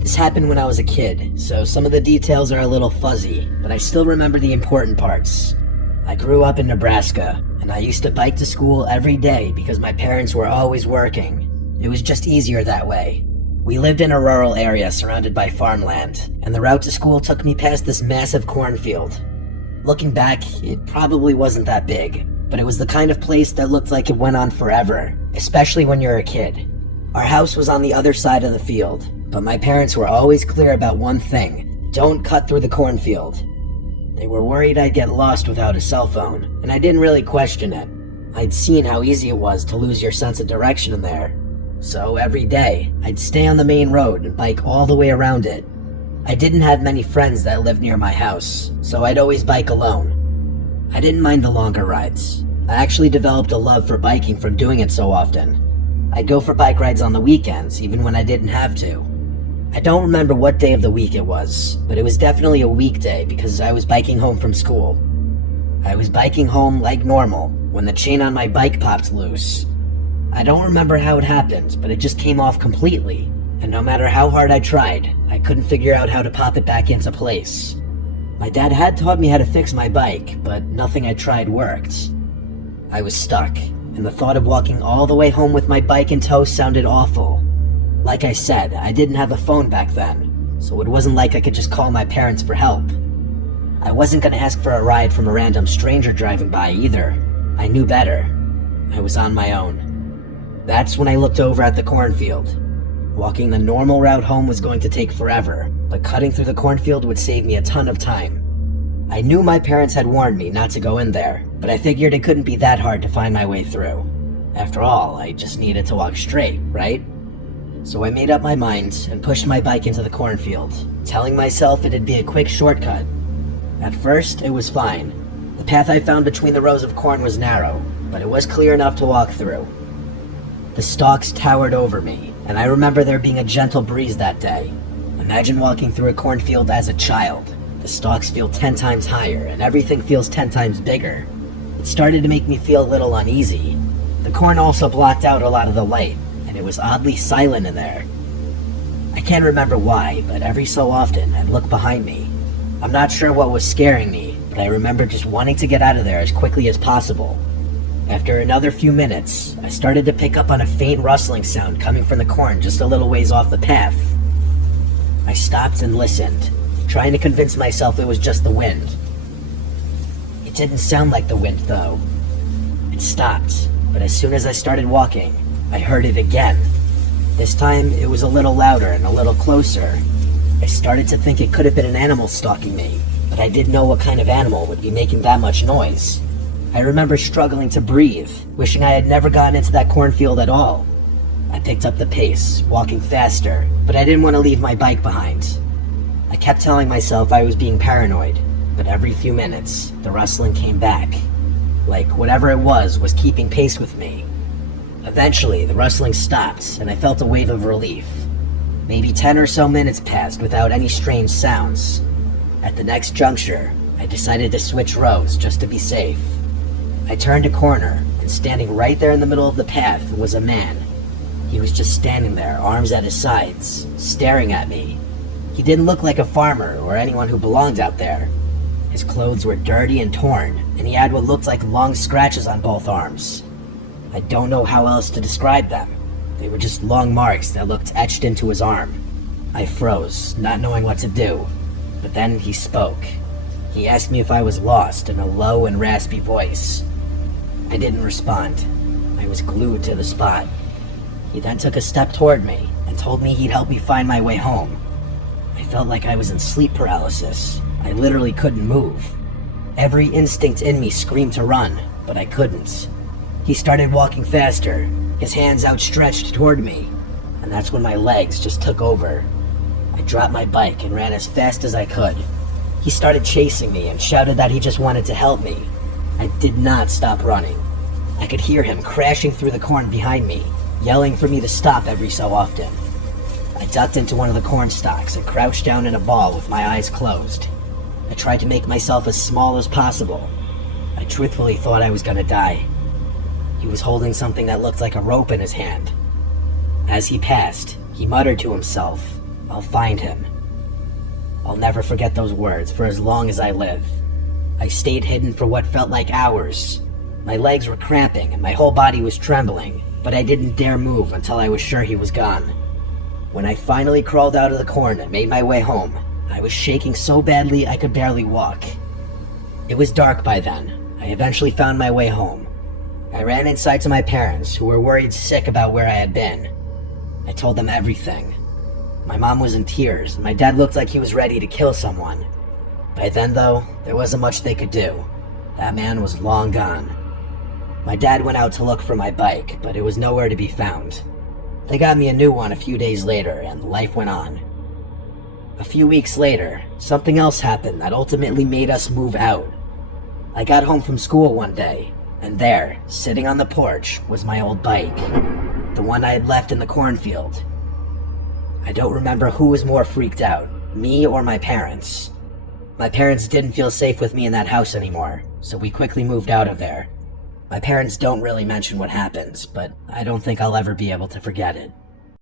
This happened when I was a kid, so some of the details are a little fuzzy, but I still remember the important parts. I grew up in Nebraska, and I used to bike to school every day because my parents were always working. It was just easier that way. We lived in a rural area surrounded by farmland, and the route to school took me past this massive cornfield. Looking back, it probably wasn't that big, but it was the kind of place that looked like it went on forever, especially when you're a kid. Our house was on the other side of the field, but my parents were always clear about one thing: don't cut through the cornfield. They were worried I'd get lost without a cell phone, and I didn't really question it. I'd seen how easy it was to lose your sense of direction in there. So every day, I'd stay on the main road and bike all the way around it. I didn't have many friends that lived near my house, so I'd always bike alone. I didn't mind the longer rides. I actually developed a love for biking from doing it so often. I'd go for bike rides on the weekends, even when I didn't have to. I don't remember what day of the week it was, but it was definitely a weekday because I was biking home from school. I was biking home like normal when the chain on my bike popped loose. I don't remember how it happened, but it just came off completely, and no matter how hard I tried, I couldn't figure out how to pop it back into place. My dad had taught me how to fix my bike, but nothing I tried worked. I was stuck, and the thought of walking all the way home with my bike in tow sounded awful. Like I said, I didn't have a phone back then, so it wasn't like I could just call my parents for help. I wasn't gonna ask for a ride from a random stranger driving by either. I knew better. I was on my own. That's when I looked over at the cornfield. Walking the normal route home was going to take forever, but cutting through the cornfield would save me a ton of time. I knew my parents had warned me not to go in there, but I figured it couldn't be that hard to find my way through. After all, I just needed to walk straight, right? So I made up my mind and pushed my bike into the cornfield, telling myself it'd be a quick shortcut. At first, it was fine. The path I found between the rows of corn was narrow, but it was clear enough to walk through. The stalks towered over me, and I remember there being a gentle breeze that day. Imagine walking through a cornfield as a child. The stalks feel 10 times higher, and everything feels 10 times bigger. It started to make me feel a little uneasy. The corn also blocked out a lot of the light, and it was oddly silent in there. I can't remember why, but every so often I'd look behind me. I'm not sure what was scaring me, but I remember just wanting to get out of there as quickly as possible. After another few minutes, I started to pick up on a faint rustling sound coming from the corn just a little ways off the path. I stopped and listened, trying to convince myself it was just the wind. It didn't sound like the wind, though. It stopped, but as soon as I started walking, I heard it again. This time, it was a little louder and a little closer. I started to think it could have been an animal stalking me, but I didn't know what kind of animal would be making that much noise. I remember struggling to breathe, wishing I had never gotten into that cornfield at all. I picked up the pace, walking faster, but I didn't want to leave my bike behind. I kept telling myself I was being paranoid, but every few minutes, the rustling came back. Like whatever it was keeping pace with me. Eventually, the rustling stopped, and I felt a wave of relief. Maybe 10 or so minutes passed without any strange sounds. At the next juncture, I decided to switch roads just to be safe. I turned a corner, and standing right there in the middle of the path was a man. He was just standing there, arms at his sides, staring at me. He didn't look like a farmer or anyone who belonged out there. His clothes were dirty and torn, and he had what looked like long scratches on both arms. I don't know how else to describe them. They were just long marks that looked etched into his arm. I froze, not knowing what to do. But then he spoke. He asked me if I was lost in a low and raspy voice. I didn't respond. I was glued to the spot. He then took a step toward me and told me he'd help me find my way home. I felt like I was in sleep paralysis. I literally couldn't move. Every instinct in me screamed to run, but I couldn't. He started walking faster, his hands outstretched toward me, and that's when my legs just took over. I dropped my bike and ran as fast as I could. He started chasing me and shouted that he just wanted to help me. I did not stop running. I could hear him crashing through the corn behind me, yelling for me to stop every so often. I ducked into one of the corn stalks and crouched down in a ball with my eyes closed. I tried to make myself as small as possible. I truthfully thought I was gonna die. He was holding something that looked like a rope in his hand. As he passed, he muttered to himself, I'll find him. I'll never forget those words for as long as I live. I stayed hidden for what felt like hours. My legs were cramping and my whole body was trembling, but I didn't dare move until I was sure he was gone. When I finally crawled out of the corn and made my way home, I was shaking so badly I could barely walk. It was dark by then. I eventually found my way home. I ran inside to my parents, who were worried sick about where I had been. I told them everything. My mom was in tears, and my dad looked like he was ready to kill someone. By then, though, there wasn't much they could do. That man was long gone. My dad went out to look for my bike, but it was nowhere to be found. They got me a new one a few days later, and life went on. A few weeks later, something else happened that ultimately made us move out. I got home from school one day, and there, sitting on the porch, was my old bike. The one I had left in the cornfield. I don't remember who was more freaked out, me or my parents. My parents didn't feel safe with me in that house anymore, so we quickly moved out of there. My parents don't really mention what happened, but I don't think I'll ever be able to forget it.